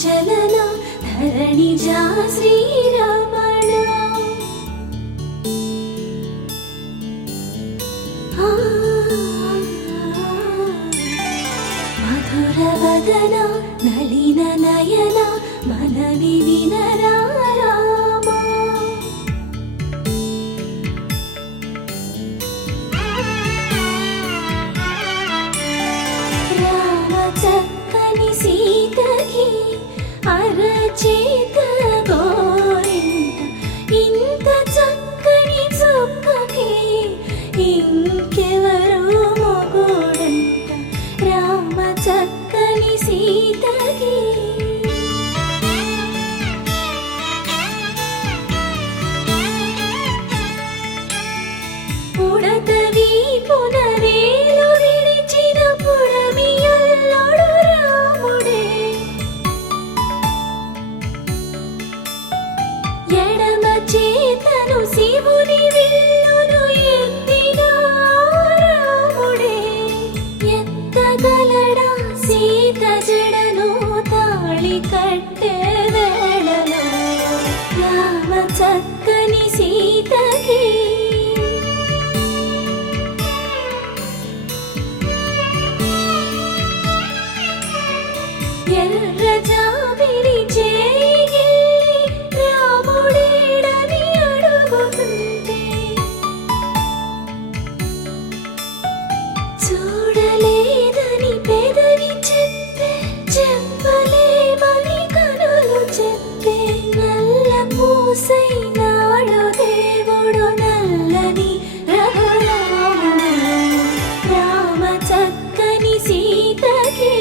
విచలన ధరణిజా శ్రీరమణ మధురవదన నళిన నయన మనవి వినరా రామా రామ చక్కని సీతకి అరచేత గోరింట ఇంత చక్కని చుక్కకి ఇంకెవరు మొగుడంట రామ చక్కని సీతకి ఉడతవి పునవేలు విడిచిన పుడమియల్లోడు రాముడే ఎడమ చేతను శివుని విల్లును ఎత్తిన రాముడే ఎత్తగలడా సీత జడను తాళి కట్టే వేళలో రామ చక్కని సీతకి ఎర్ర జాబిలి చేయి రాముడేడని అడుగుతుంటే చూడలేదని పెదవి చెప్పే చెప్పలేమని కనులు చెప్పే నల్ల పూసైనాడు దేవుడు నల్లని రఘురాముడు రామ చక్కని సీతకి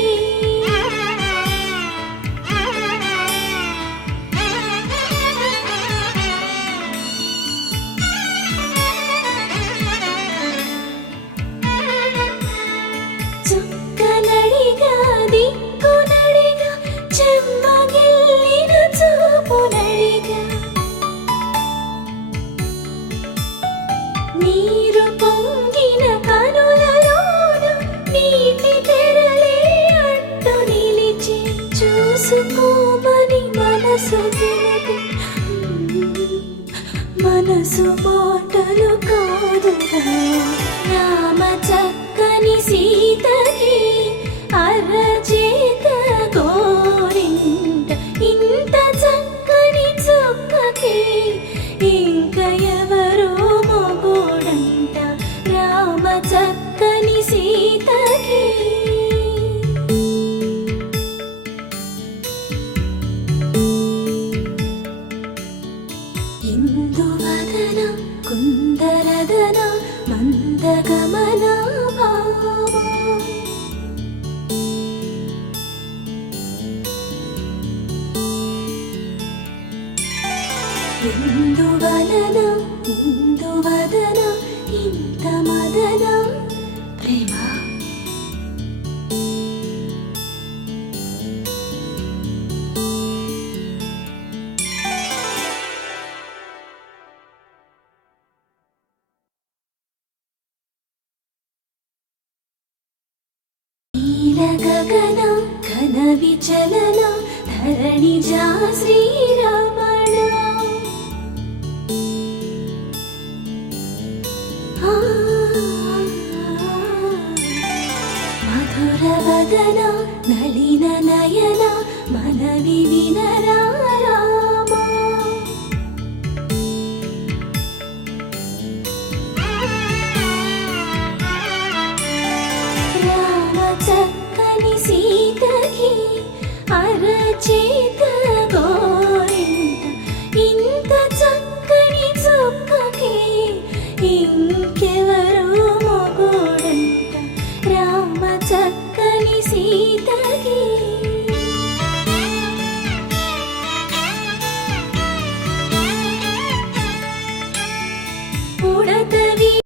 చుక్కనడిగా దిక్కునడిగా చెమ్మగిల్లిన చూపునడిగా నీరు పొంగిన కనులలోన నీటి తెరలే అడ్డు నిలిచి చూసుకోమని మనసు తెలిపి మనసు మాటలు కాదుగా రామ చక్కని సీతకి అరచేత గోరింట ఇంత చక్కని చుక్కకి ఇంక ఎవరు మొగుడంట రామ చక్కని సీతకి ఇందువదన కుందరదన మందగమన భామా ఇందువలన ఇందువదన ఇంత మదన ప్రేమ గగన ఘన విచలన ధరణిజా శ్రీరమణ మధురవదన నళిన నయన మనవి వినరా రామా రామ చక్కని సీతకి అరచేత